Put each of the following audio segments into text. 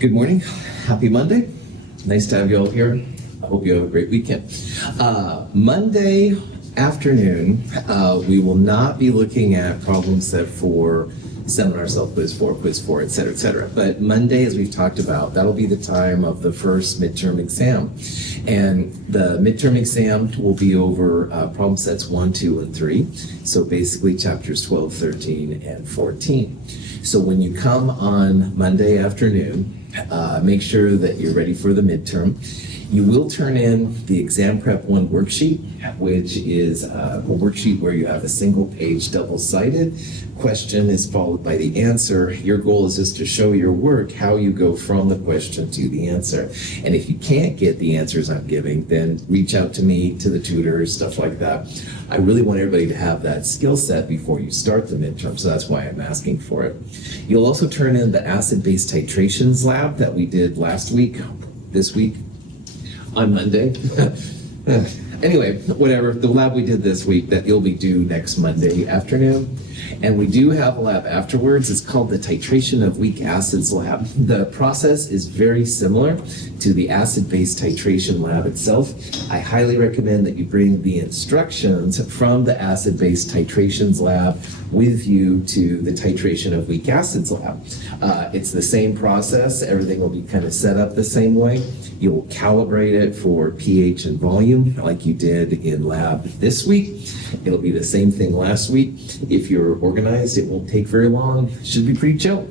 Good morning. Happy Monday. Nice to have you all here. I hope you have a great weekend. Monday afternoon, we will not be looking at problem set 4, seminar self-quiz 4, quiz 4, et cetera, But Monday, as we've talked about, that'll be the time of the first midterm exam. And the midterm exam will be over problem sets 1, 2, and 3. So basically chapters 12, 13, and 14. So when you come on Monday afternoon, make sure that you're ready for the midterm. You will turn in the Exam Prep 1 worksheet, which is a worksheet where you have a single page double-sided. Question is followed by the answer. Your goal is just to show your work how you go from the question to the answer. And if you can't get the answers I'm giving, then reach out to me, to the tutors, stuff like that. I really want everybody to have that skill set before you start the midterm, so that's why I'm asking for it. You'll also turn in the acid-base titrations lab that we did last week, this week, on Monday. Anyway, whatever, the lab we did this week that you'll be due next Monday afternoon. And we do have a lab afterwards. It's called the titration of weak acids lab. The process is very similar to the acid-base titration lab itself. I highly recommend that you bring the instructions from the acid-base titrations lab with you to the titration of weak acids lab. It's the same process. Everything will be kind of set up the same way. You'll calibrate it for pH and volume like you did in lab this week. It'll be the same thing last week. If you're organized, it won't take very long. It should be pretty chill.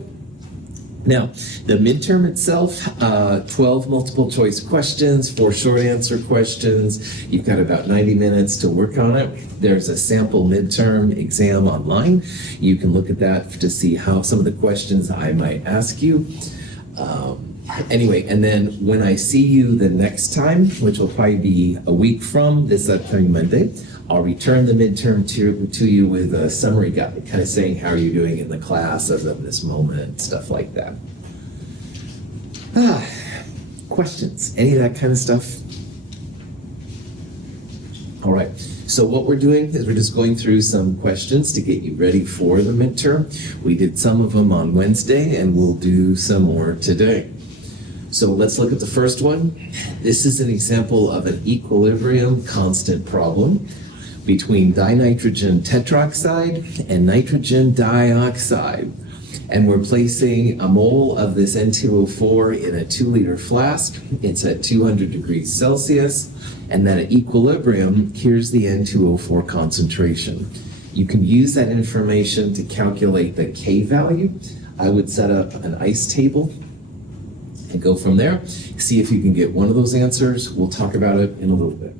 Now, the midterm itself, 12 multiple choice questions, 4 short answer questions. You've got about 90 minutes to work on it. There's a sample midterm exam online. You can look at that to see how some of the questions I might ask you. Anyway, and then when I see you the next time, which will probably be a week from this upcoming Monday, I'll return the midterm to you with a summary guide, kind of saying how you're doing in the class as of this moment, stuff like that. Questions? Any of that kind of stuff? All right. So what we're doing is we're just going through some questions to get you ready for the midterm. We did some of them on Wednesday, and we'll do some more today. So let's look at the first one. This is an example of an equilibrium constant problem between dinitrogen tetroxide and nitrogen dioxide. And we're placing a mole of this N2O4 in a 2-liter flask. It's at 200 degrees Celsius. And then at equilibrium, here's the N2O4 concentration. You can use that information to calculate the K value. I would set up an ICE table and go from there. See if you can get one of those answers. We'll talk about it in a little bit.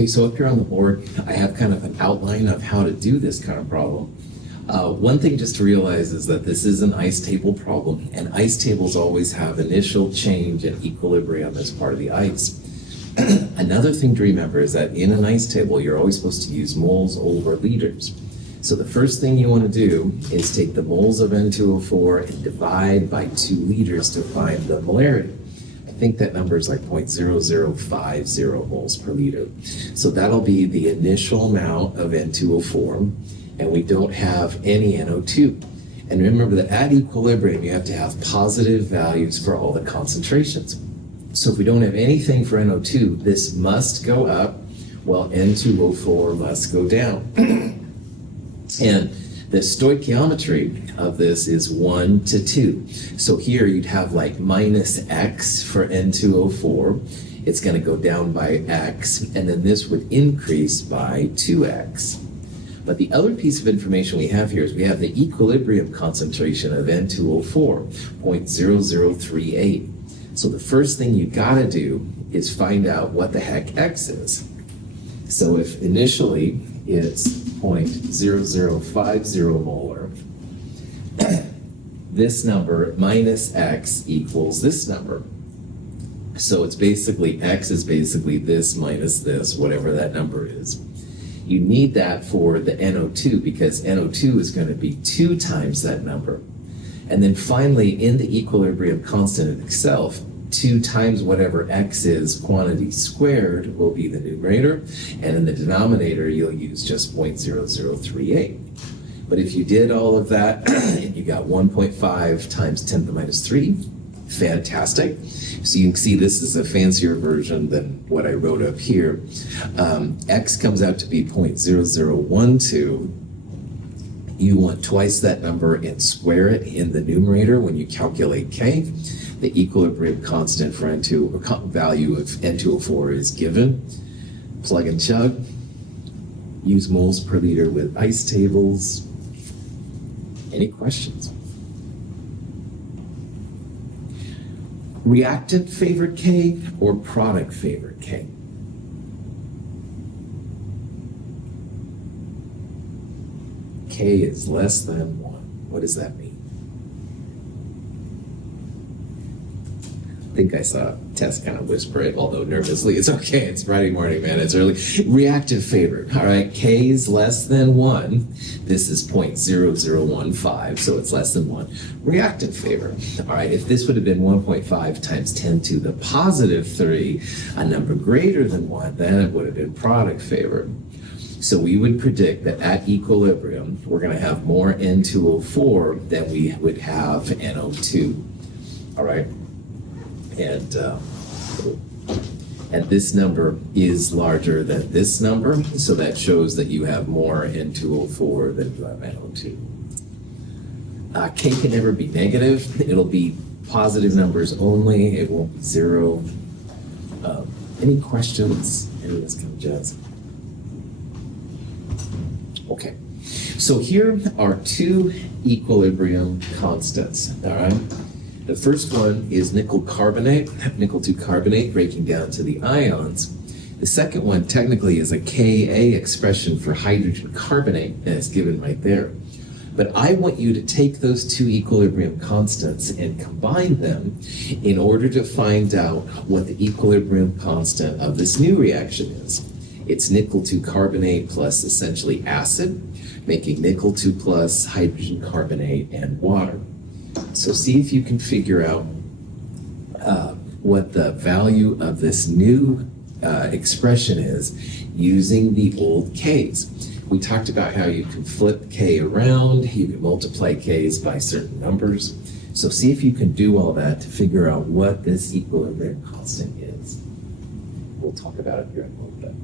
Okay, so up here on the board, I have kind of an outline of how to do this kind of problem. One thing just to realize is that this is an ice table problem, and ice tables always have initial change and equilibrium as part of the ice. Another thing to remember is that in an ice table, you're always supposed to use moles over liters. So the first thing you want to do is take the moles of N2O4 and divide by 2 liters to find the molarity. I think that number is like 0.0050 moles per liter. So that'll be the initial amount of N2O4, and we don't have any NO2. And remember that at equilibrium, you have to have positive values for all the concentrations. So if we don't have anything for NO2, this must go up, while N2O4 must go down. And the stoichiometry of this is 1 to 2. So here you'd have like minus X for N2O4. It's going to go down by X, and then this would increase by 2X. But the other piece of information we have here is we have the equilibrium concentration of N2O4, 0.0038. So the first thing you got to do is find out what the heck X is. So if initially it's 0.0050 molar, this number minus X equals this number. So it's basically, X is basically this minus this, whatever that number is. You need that for the NO2 because NO2 is going to be 2 times that number. And then finally, in the equilibrium constant itself, 2 times whatever X is, quantity squared, will be the numerator. And in the denominator, you'll use just 0.0038. But if you did all of that, and you got 1.5 times 10 to the minus 3, fantastic. So you can see this is a fancier version than what I wrote up here. X comes out to be 0.0012. You want twice that number and square it in the numerator when you calculate K. The equilibrium constant for N2, or value of N2O4 is given. Plug and chug. Use moles per liter with ice tables. Any questions? Reactant favored K or product favored K? K is less than 1. What does that mean? I think I saw Tess kind of whisper it, although nervously. It's okay. It's Friday morning, man. It's early. Reactive favorite. All right. K is less than 1. This is 0.0015, so it's less than 1. Reactive favorite. All right. If this would have been 1.5 times 10 to the positive 3, a number greater than 1, then it would have been product favorite. So we would predict that at equilibrium, we're going to have more N2O4 than we would have NO2. All right. And this number is larger than this number, so that shows that you have more N2O4 than you have NO2. K can never be negative. It'll be positive numbers only. It won't be 0. Any questions? Any of this kind of jazz? Okay. So here are 2 equilibrium constants, all right? The first one is nickel carbonate, nickel 2 carbonate breaking down to the ions. The second one technically is a Ka expression for hydrogen carbonate, and it's given right there. But I want you to take those two equilibrium constants and combine them in order to find out what the equilibrium constant of this new reaction is. It's nickel 2 carbonate plus essentially acid, making nickel 2 plus hydrogen carbonate and water. So see if you can figure out what the value of this new expression is using the old K's. We talked about how you can flip K around, you can multiply K's by certain numbers. So see if you can do all that to figure out what this equilibrium constant is. We'll talk about it here in a little bit.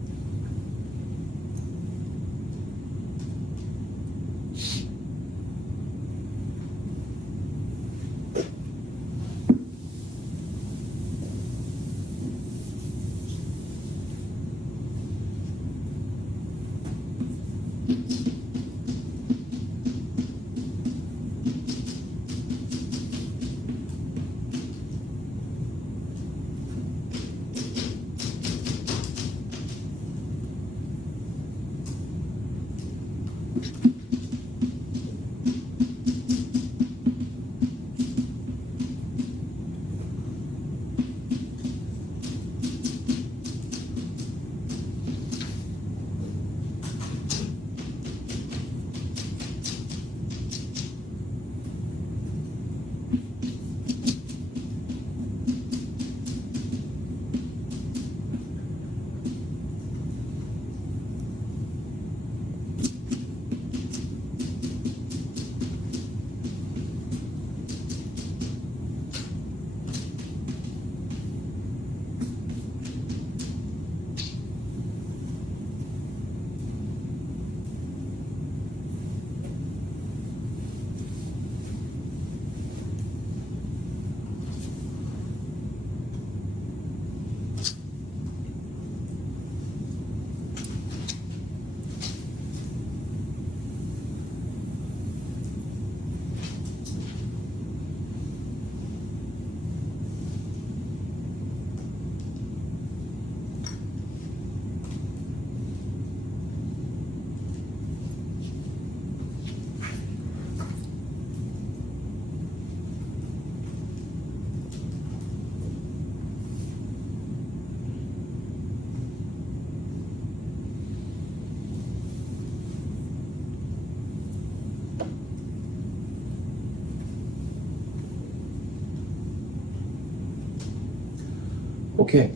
Okay,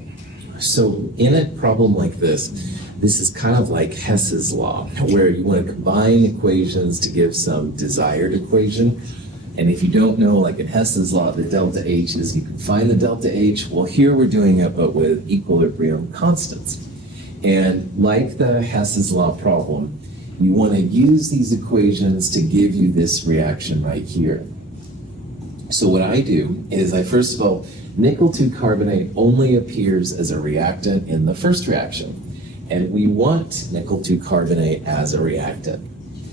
so in a problem like this is kind of like Hess's law, where you want to combine equations to give some desired equation. And if you don't know, like in Hess's law, the delta H is, you can find the delta H. Well, here we're doing it, but with equilibrium constants. And like the Hess's law problem, you want to use these equations to give you this reaction right here. So what I do is first of all, nickel 2 carbonate only appears as a reactant in the first reaction. And we want nickel 2 carbonate as a reactant.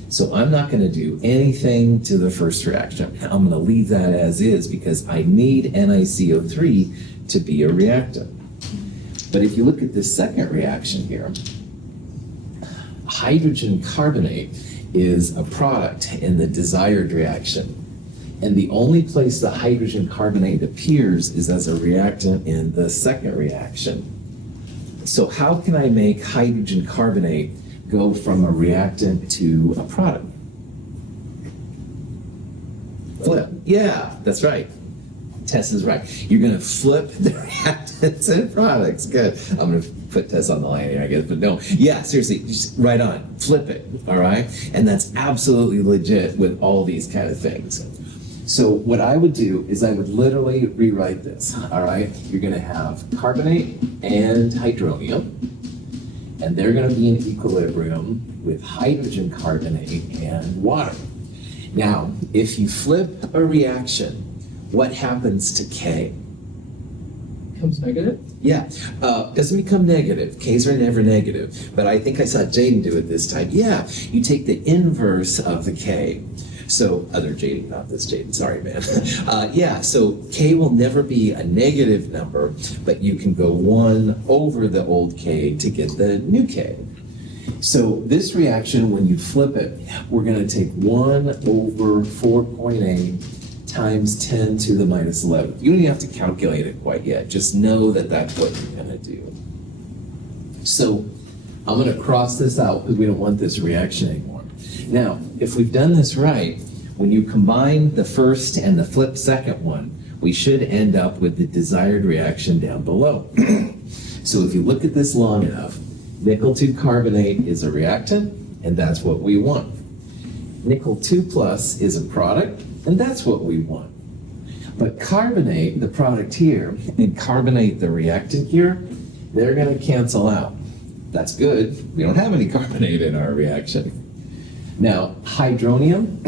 So I'm not going to do anything to the first reaction. I'm going to leave that as is because I need NiCO3 to be a reactant. But if you look at this second reaction here, hydrogen carbonate is a product in the desired reaction. And the only place the hydrogen carbonate appears is as a reactant in the second reaction. So how can I make hydrogen carbonate go from a reactant to a product? Flip. Yeah, that's right. Tess is right. You're going to flip the reactants and products. Good. I'm going to put Tess on the line here, I guess, but no. Yeah, seriously, just right on. Flip it, all right? And that's absolutely legit with all these kind of things. So what I would do is I would literally rewrite this, all right? You're going to have carbonate and hydronium, and they're going to be in equilibrium with hydrogen carbonate and water. Now, if you flip a reaction, what happens to K? Becomes negative? Yeah, doesn't become negative. K's are never negative, but I think I saw Jaden do it this time. Yeah, you take the inverse of the K. So, other Jaden, not this Jaden, sorry, man. Yeah, so K will never be a negative number, but you can go 1 over the old K to get the new K. So this reaction, when you flip it, we're going to take 1 over 4.8 times 10 to the minus 11. You don't even have to calculate it quite yet. Just know that that's what you're going to do. So I'm going to cross this out because we don't want this reaction anymore. Now, if we've done this right, when you combine the first and the flip second one, we should end up with the desired reaction down below. So if you look at this long enough, nickel 2 carbonate is a reactant, and that's what we want. Nickel 2 plus is a product, and that's what we want. But carbonate, the product here, and carbonate, the reactant here, they're going to cancel out. That's good. We don't have any carbonate in our reaction. Now, hydronium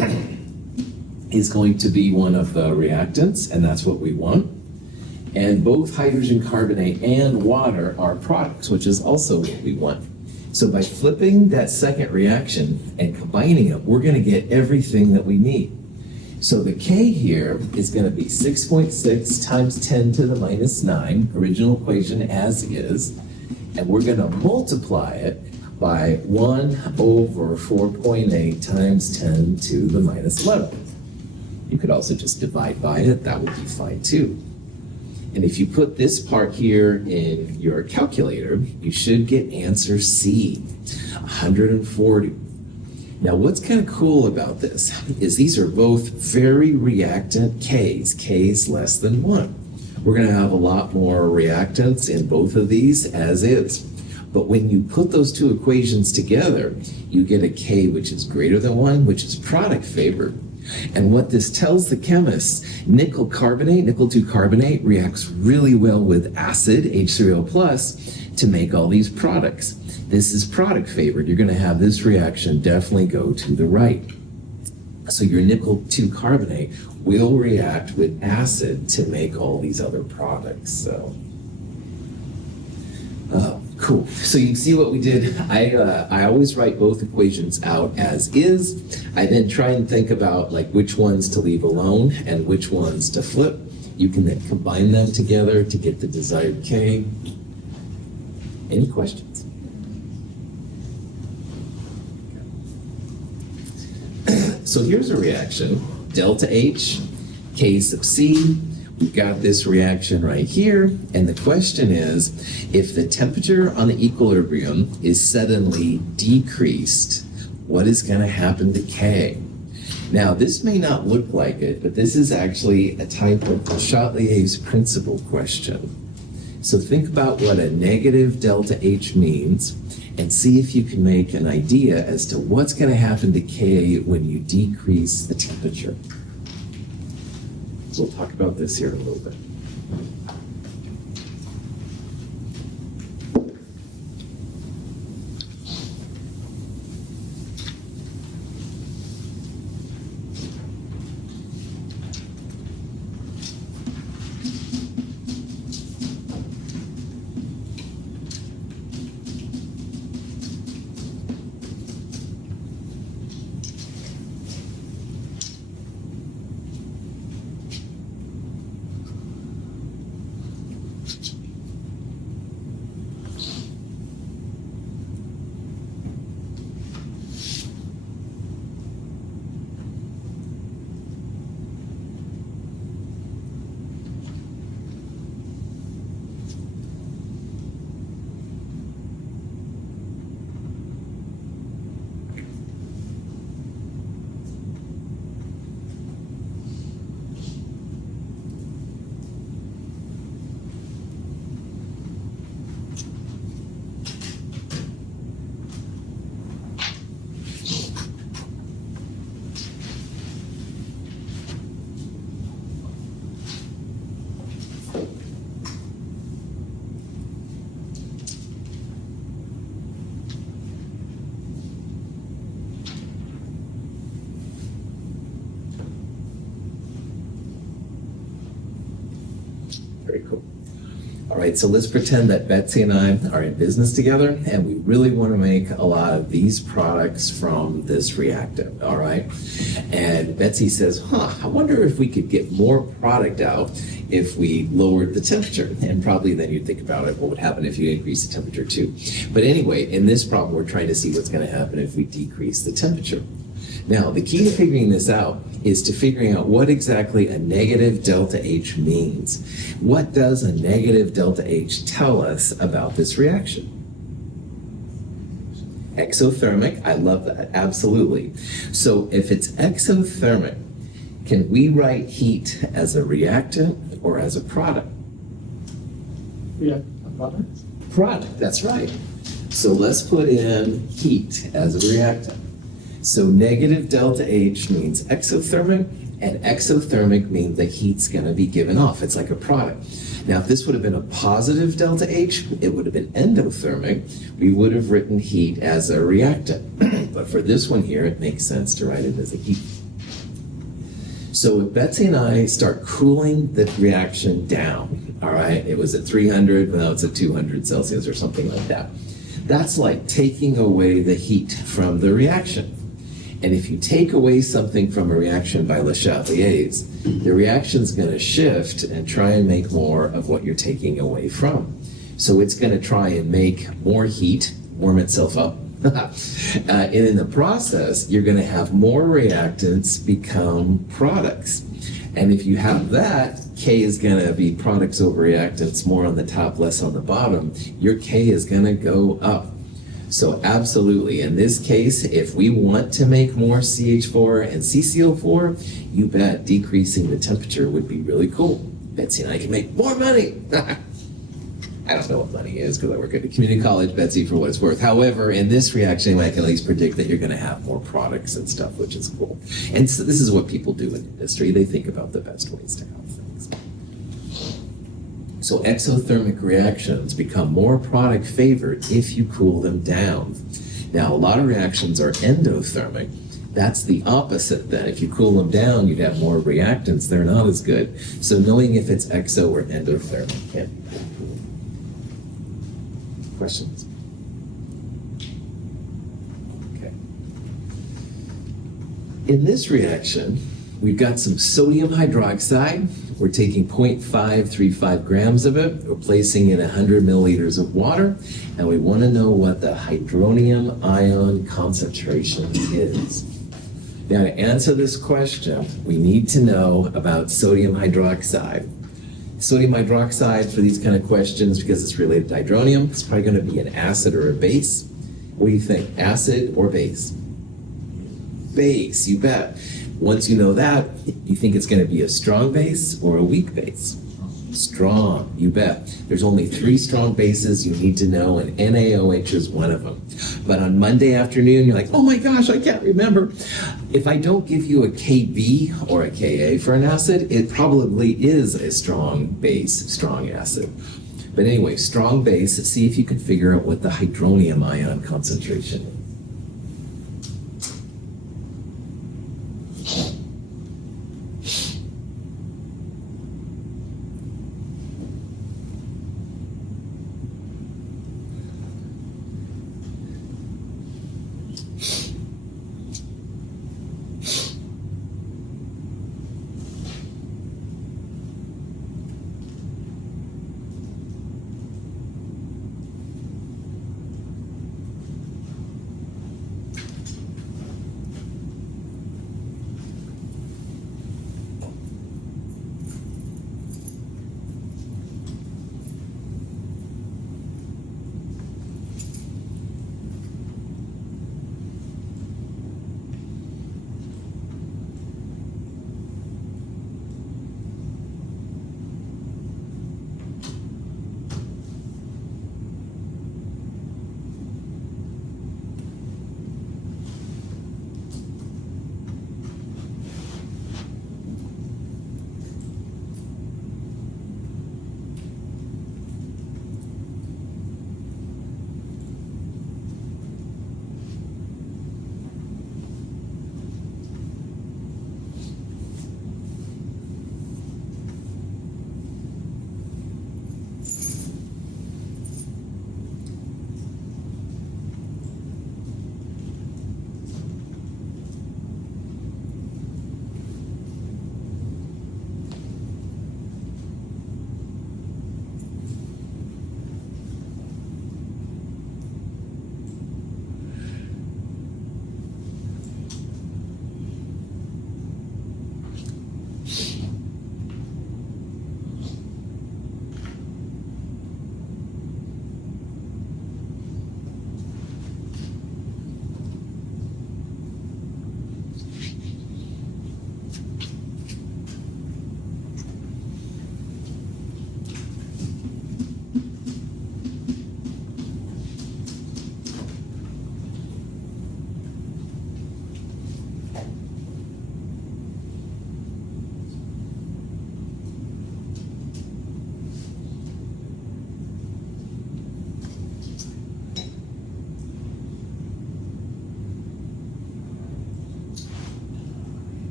is going to be one of the reactants, and that's what we want. And both hydrogen carbonate and water are products, which is also what we want. So by flipping that second reaction and combining them, we're going to get everything that we need. So the K here is going to be 6.6 times 10 to the minus 9, original equation as is, and we're going to multiply it by 1 over 4.8 times 10 to the minus 11. You could also just divide by it, that would be fine too. And if you put this part here in your calculator, you should get answer C, 140. Now what's kind of cool about this is these are both very reactant K's less than 1. We're going to have a lot more reactants in both of these as is. But when you put those two equations together, you get a K which is greater than 1, which is product favored. And what this tells the chemists, nickel carbonate, nickel 2 carbonate reacts really well with acid, H3O plus, to make all these products. This is product favored. You're going to have this reaction definitely go to the right. So your nickel 2 carbonate will react with acid to make all these other products. So, cool. So you can see what we did. I always write both equations out as is. I then try and think about like which ones to leave alone and which ones to flip. You can then combine them together to get the desired K. Any questions? So here's a reaction. Delta H, K sub C. We've got this reaction right here, and the question is, if the temperature on the equilibrium is suddenly decreased, what is going to happen to K? Now, this may not look like it, but this is actually a type of Chatelier's principle question. So think about what a negative delta H means, and see if you can make an idea as to what's going to happen to K when you decrease the temperature. So we'll talk about this here in a little bit. Very cool. All right, so let's pretend that Betsy and I are in business together and we really want to make a lot of these products from this reactant, all right? And Betsy says, I wonder if we could get more product out if we lowered the temperature. And probably then you'd think about it, what would happen if you increase the temperature too? But anyway, in this problem, we're trying to see what's going to happen if we decrease the temperature. Now, the key to figuring this out is to figuring out what exactly a negative delta H means. What does a negative delta H tell us about this reaction? Exothermic, I love that, absolutely. So if it's exothermic, can we write heat as a reactant or as a product? Yeah, a product. Product, that's right. So let's put in heat as a reactant. So negative delta H means exothermic, and exothermic means the heat's going to be given off. It's like a product. Now, if this would have been a positive delta H, it would have been endothermic. We would have written heat as a reactant. But for this one here, it makes sense to write it as a heat. So if Betsy and I start cooling the reaction down, all right, it was at 300, now it's at 200 Celsius or something like that. That's like taking away the heat from the reaction. And if you take away something from a reaction by Le Chatelier's, the reaction's going to shift and try and make more of what you're taking away from. So it's going to try and make more heat, warm itself up. And in the process, you're going to have more reactants become products. And if you have that, K is going to be products over reactants, more on the top, less on the bottom. Your K is going to go up. So absolutely, in this case, if we want to make more CH4 and CCl4, you bet decreasing the temperature would be really cool. Betsy and I can make more money. I don't know what money is because I work at a community college, Betsy, for what it's worth. However, in this reaction, I can at least predict that you're going to have more products and stuff, which is cool. And so this is what people do in industry. They think about the best ways to have things. So exothermic reactions become more product favored if you cool them down. Now, a lot of reactions are endothermic. That's the opposite then. If you cool them down, you'd have more reactants. They're not as good. So knowing if it's exo or endothermic can be cool. Questions? Okay. In this reaction, we've got some sodium hydroxide. We're taking 0.535 grams of it. We're placing in 100 milliliters of water. And we want to know what the hydronium ion concentration is. Now, to answer this question, we need to know about sodium hydroxide. Sodium hydroxide, for these kind of questions, because it's related to hydronium, it's probably going to be an acid or a base. What do you think, acid or base? Base, you bet. Once you know that, you think it's going to be a strong base or a weak base? Strong, you bet. There's only 3 strong bases you need to know, and NaOH is one of them. But on Monday afternoon, you're like, oh my gosh, I can't remember. If I don't give you a Kb or a Ka for an acid, it probably is a strong base, strong acid. But anyway, strong base, see if you can figure out what the hydronium ion concentration is.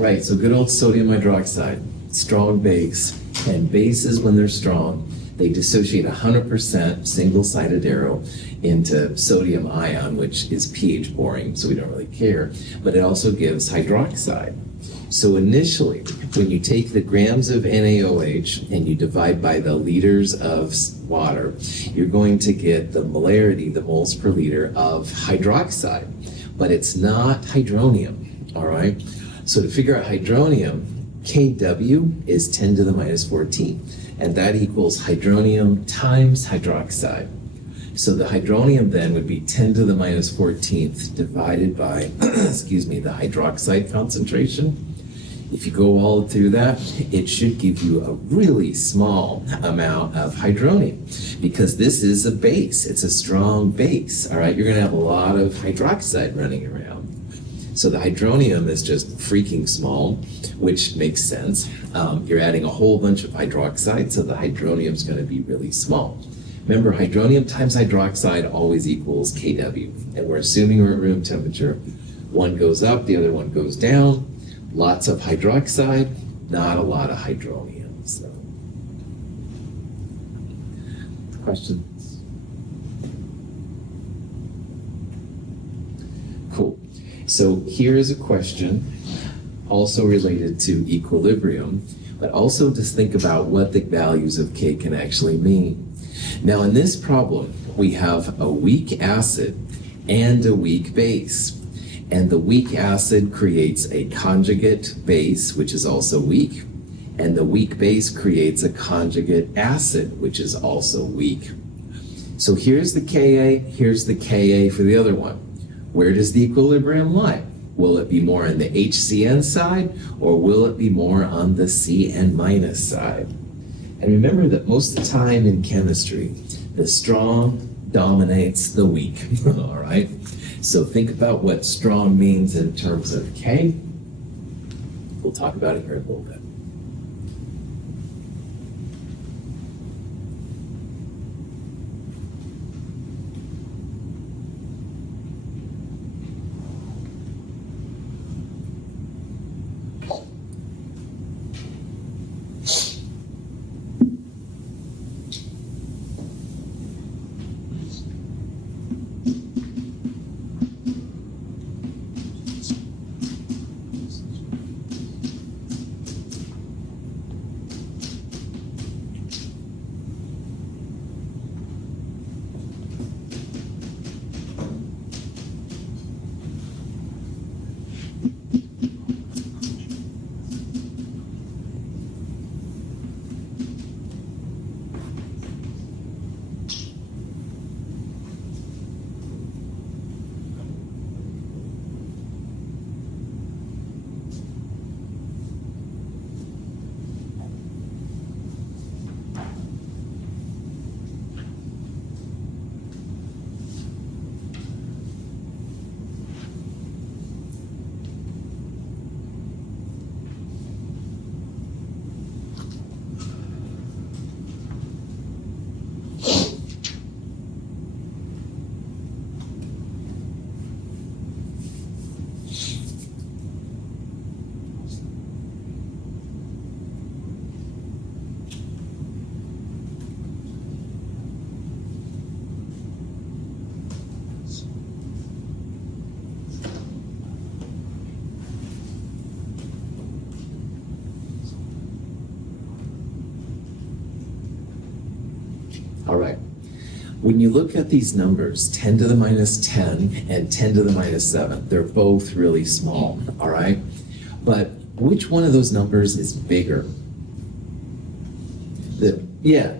All right, so good old sodium hydroxide, strong base. And bases, when they're strong, they dissociate 100% single-sided arrow into sodium ion, which is pH boring, so we don't really care. But it also gives hydroxide. So initially, when you take the grams of NaOH and you divide by the liters of water, you're going to get the molarity, the moles per liter of hydroxide. But it's not hydronium, all right? So to figure out hydronium, Kw is 10 to the minus 14, and that equals hydronium times hydroxide. So the hydronium then would be 10 to the minus 14th divided by, excuse me, the hydroxide concentration. If you go all through that, it should give you a really small amount of hydronium because this is a base. It's a strong base, all right? You're gonna have a lot of hydroxide running around. So the hydronium is just freaking small, which makes sense. You're adding a whole bunch of hydroxide, so the hydronium is gonna be really small. Remember, hydronium times hydroxide always equals Kw, and we're assuming we're at room temperature. One goes up, the other one goes down. Lots of hydroxide, not a lot of hydronium. So, questions? Cool. So here is a question also related to equilibrium, but also just think about what the values of K can actually mean. Now in this problem, we have a weak acid and a weak base. And the weak acid creates a conjugate base, which is also weak. And the weak base creates a conjugate acid, which is also weak. So here's the Ka, here's the Ka for the other one. Where does the equilibrium lie? Will it be more on the HCN side, or will it be more on the Cn minus side? And remember that most of the time in chemistry, the strong dominates the weak, all right? So think about what strong means in terms of K. We'll talk about it here in a little bit. All right. When you look at these numbers, 10 to the minus 10 and 10 to the minus 7, they're both really small, all right? But which one of those numbers is bigger?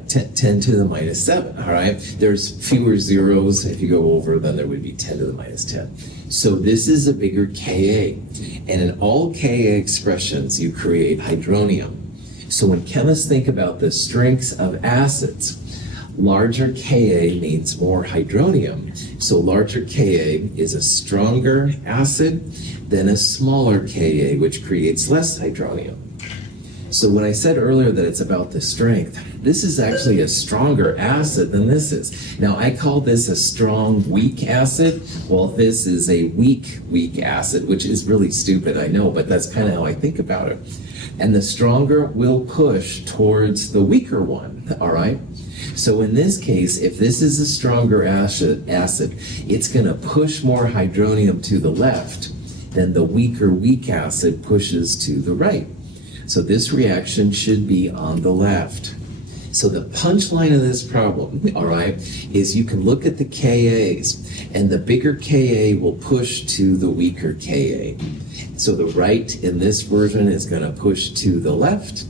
10 to the minus 7, all right? There's fewer zeros. If you go over, then there would be 10 to the minus 10. So this is a bigger Ka. And in all Ka expressions, you create hydronium. So when chemists think about the strengths of acids, larger Ka means more hydronium. So larger Ka is a stronger acid than a smaller Ka, which creates less hydronium. So when I said earlier that it's about the strength, this is actually a stronger acid than this is. Now I call this a strong, weak acid. Well, this is a weak, weak acid, which is really stupid, I know, but that's kind of how I think about it. And the stronger will push towards the weaker one, all right? So in this case, if this is a stronger acid, it's going to push more hydronium to the left than the weaker weak acid pushes to the right. So this reaction should be on the left. So the punchline of this problem, all right, is you can look at the Kas, and the bigger Ka will push to the weaker Ka. So the right in this version is going to push to the left.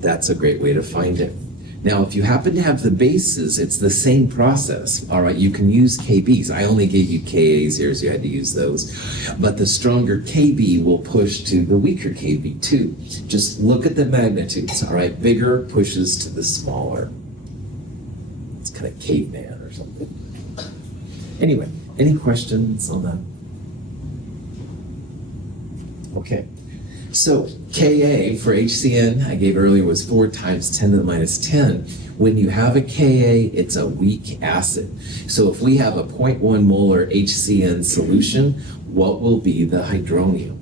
That's a great way to find it. Now, if you happen to have the bases, it's the same process, all right? You can use KBs. I only gave you KAs here, so you had to use those. But the stronger KB will push to the weaker KB too. Just look at the magnitudes, all right? Bigger pushes to the smaller. It's kind of caveman or something. Anyway, any questions on that? Okay. So Ka for HCN I gave earlier was 4 times 10 to the minus 10. When you have a Ka, it's a weak acid. So if we have a 0.1 molar HCN solution, what will be the hydronium?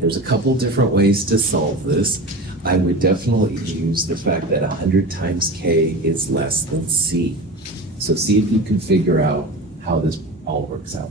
There's a couple different ways to solve this. I would definitely use the fact that 100 times K is less than C. So see if you can figure out how this all works out.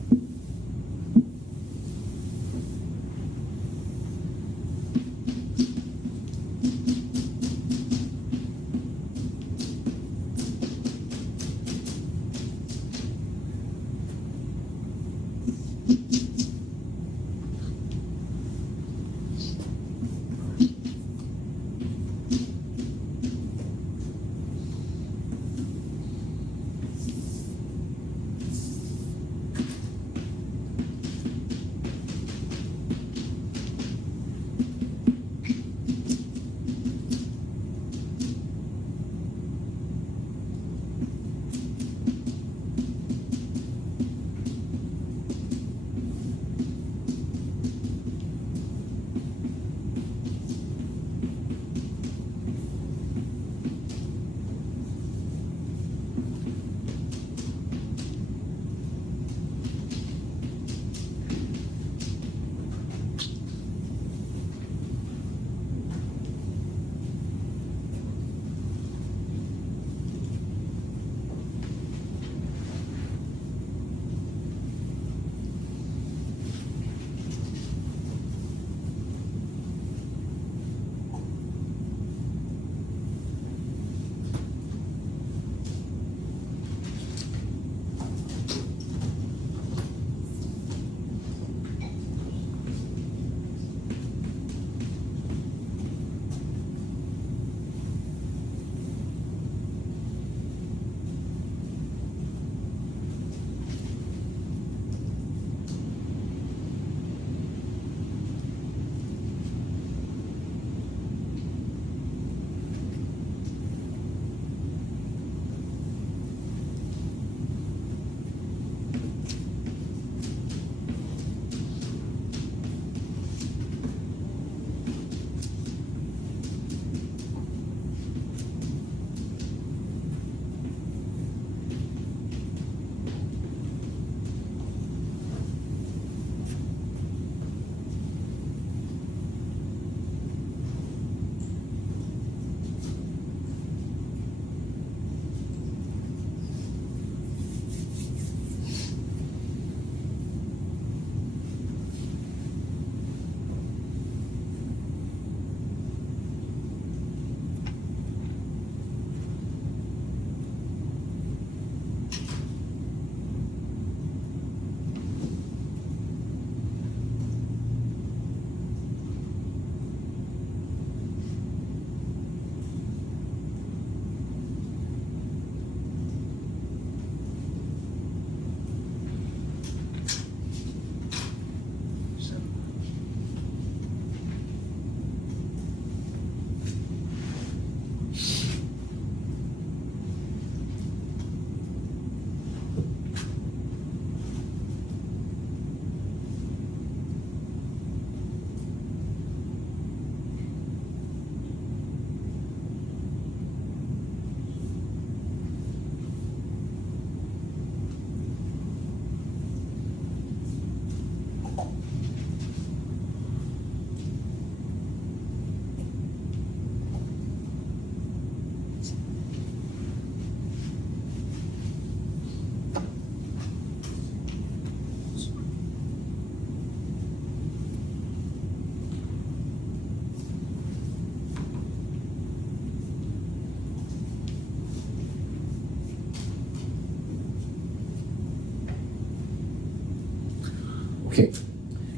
Okay,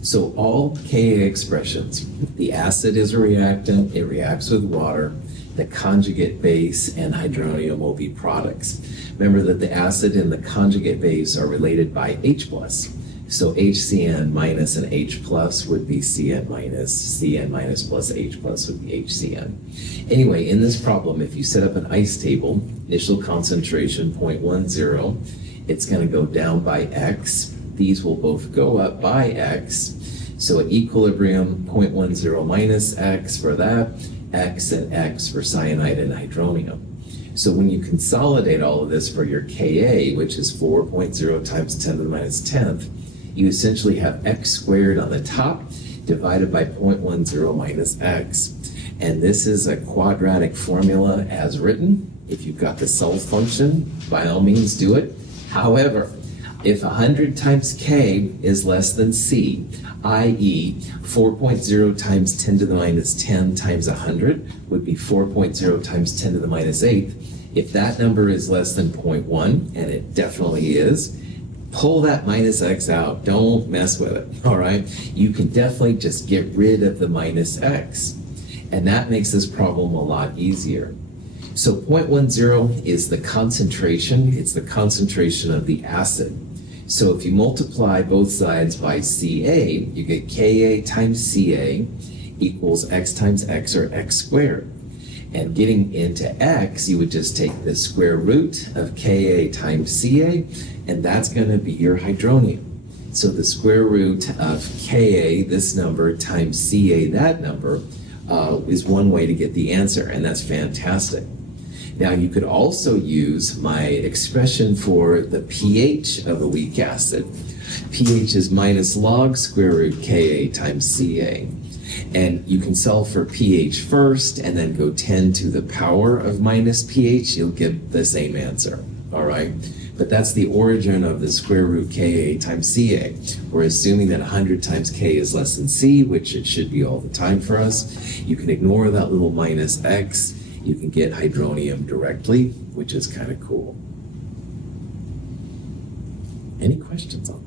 so all Ka expressions, the acid is a reactant, it reacts with water, the conjugate base and hydronium will be products. Remember that the acid and the conjugate base are related by H+. So HCN minus and H plus would be CN minus plus H plus would be HCN. Anyway, in this problem, if you set up an ice table, initial concentration 0.10, it's going to go down by X. These will both go up by X. So at equilibrium, 0.10 minus X for that, X and X for cyanide and hydronium. So when you consolidate all of this for your Ka, which is 4.0 times 10 to the minus 10th, you essentially have X squared on the top divided by 0.10 minus X. And this is a quadratic formula as written. If you've got the solve function, by all means do it. However, if 100 times K is less than C, i.e. 4.0 times 10 to the minus 10 times 100 would be 4.0 times 10 to the minus 8th. If that number is less than 0.1, and it definitely is, pull that minus X out. Don't mess with it, all right? You can definitely just get rid of the minus X. And that makes this problem a lot easier. So 0.10 is the concentration. It's the concentration of the acid. So if you multiply both sides by Ca, you get Ka times Ca equals X times X, or X squared. And getting into X, you would just take the square root of Ka times Ca, and that's going to be your hydronium. So the square root of Ka, this number, times Ca, that number, is one way to get the answer, and that's fantastic. Now you could also use my expression for the pH of a weak acid. pH is minus log square root Ka times Ca. And you can solve for pH first and then go 10 to the power of minus pH. You'll get the same answer, all right? But that's the origin of the square root Ka times Ca. We're assuming that 100 times K is less than C, which it should be all the time for us. You can ignore that little minus X. You can get hydronium directly, which is kind of cool. Any questions on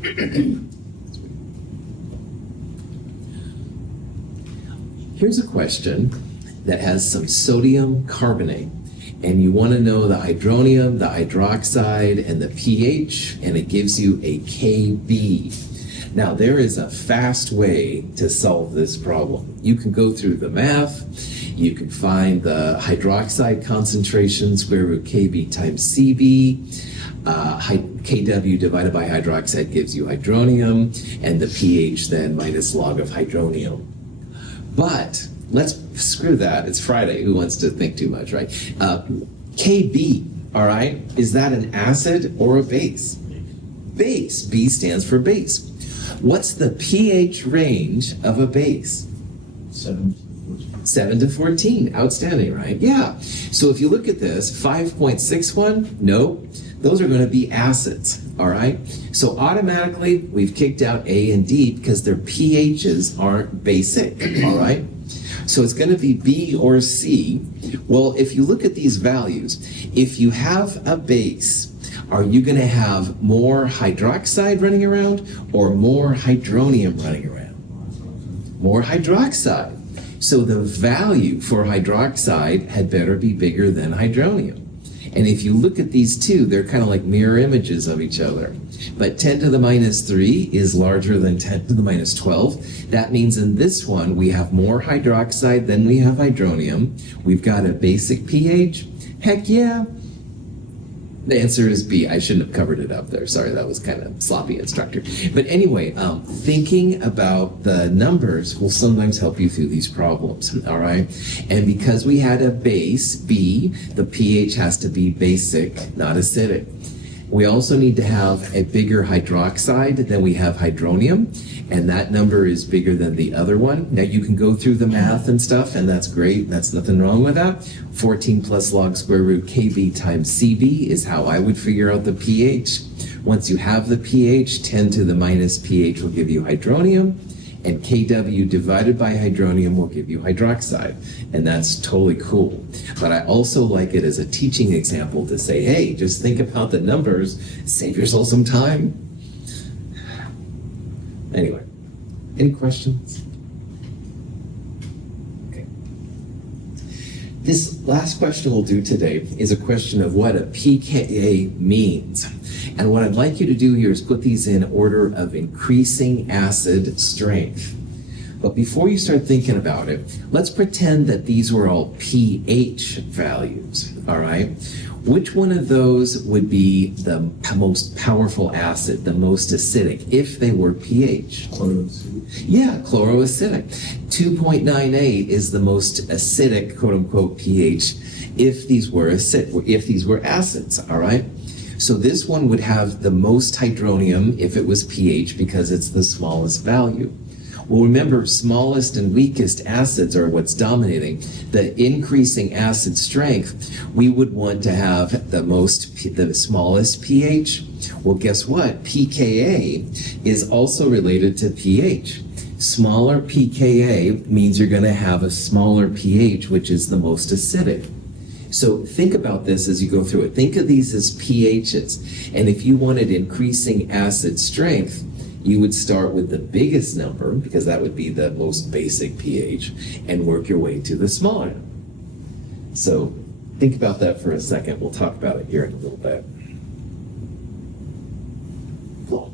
that? Here's a question that has some sodium carbonate, and you want to know the hydronium, the hydroxide, and the pH, and it gives you a Kb. Now, there is a fast way to solve this problem. You can go through the math. You can find the hydroxide concentration, square root Kb times Cb. Kw divided by hydroxide gives you hydronium, and the pH then minus log of hydronium. But let's screw that. It's Friday. Who wants to think too much, right? Kb, all right, is that an acid or a base? Base. B stands for base. What's the pH range of a base? 7 to 14. Outstanding, right? Yeah. So if you look at this, 5.61, no, those are going to be acids, all right? So automatically, we've kicked out A and D because their pHs aren't basic, all right? So it's going to be B or C. Well, if you look at these values, if you have a base, are you going to have more hydroxide running around or more hydronium running around? More hydroxide. So the value for hydroxide had better be bigger than hydronium. And if you look at these two, they're kind of like mirror images of each other. But 10 to the minus 3 is larger than 10 to the minus 12. That means in this one, we have more hydroxide than we have hydronium. We've got a basic pH. Heck yeah. The answer is B. I shouldn't have covered it up there. Sorry, that was kind of sloppy, instructor. But anyway, thinking about the numbers will sometimes help you through these problems, all right? And because we had a base, B, the pH has to be basic, not acidic. We also need to have a bigger hydroxide than we have hydronium, and that number is bigger than the other one. Now you can go through the math and stuff, and that's great. That's nothing wrong with that. 14 plus log square root Kb times Cb is how I would figure out the pH. Once you have the pH, 10 to the minus pH will give you hydronium, And Kw divided by hydronium will give you hydroxide. And that's totally cool. But I also like it as a teaching example to say, hey, just think about the numbers, save yourself some time. Anyway, any questions? Okay. This last question we'll do today is a question of what a pKa means. And what I'd like you to do here is put these in order of increasing acid strength. But before you start thinking about it, let's pretend that these were all pH values, all right? Which one of those would be the most powerful acid, the most acidic, if they were pH? Yeah, chloroacidic. 2.98 is the most acidic, quote unquote, pH if these were acids, all right? So this one would have the most hydronium if it was pH because it's the smallest value. Well, remember, smallest and weakest acids are what's dominating. The increasing acid strength, we would want to have the smallest pH. Well, guess what? pKa is also related to pH. Smaller pKa means you're going to have a smaller pH, which is the most acidic. So think about this as you go through it. Think of these as pHs. And if you wanted increasing acid strength, you would start with the biggest number, because that would be the most basic pH, and work your way to the smaller number. So think about that for a second. We'll talk about it here in a little bit. Cool.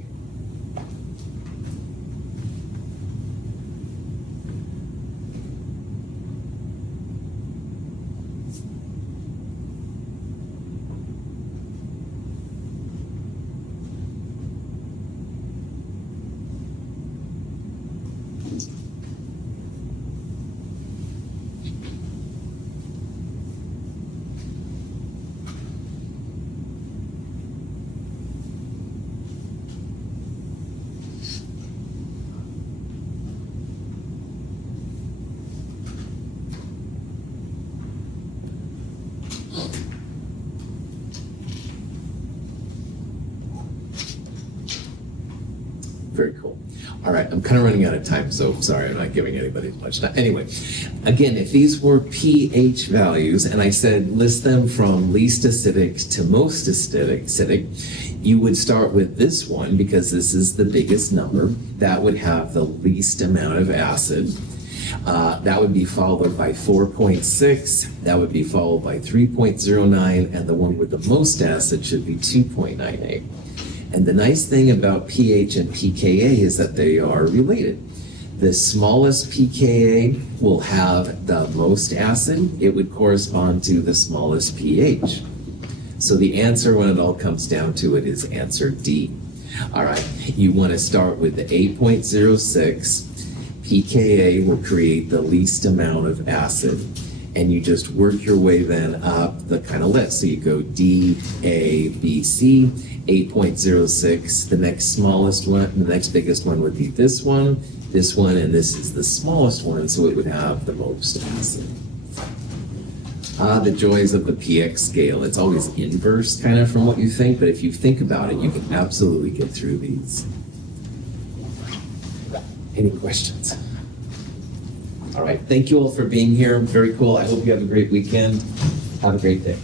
Very cool. All right, I'm kind of running out of time, so sorry I'm not giving anybody much time. Anyway, again, if these were pH values, and I said list them from least acidic to most acidic, you would start with this one because this is the biggest number. That would have the least amount of acid. That would be followed by 4.6. That would be followed by 3.09, and the one with the most acid should be 2.98. And the nice thing about pH and pKa is that they are related. The smallest pKa will have the most acid. It would correspond to the smallest pH. So the answer, when it all comes down to it, is answer D. All right, you want to start with the 8.06. pKa will create the least amount of acid. And you just work your way then up the kind of list. So you go D, A, B, C, 8.06. The next smallest one, the next biggest one would be this one, and this is the smallest one, so it would have the most acid. The joys of the px scale. It's always inverse kind of from what you think, but if you think about it, you can absolutely get through these. Any questions? All right, thank you all for being here. Very cool. I hope you have a great weekend. Have a great day.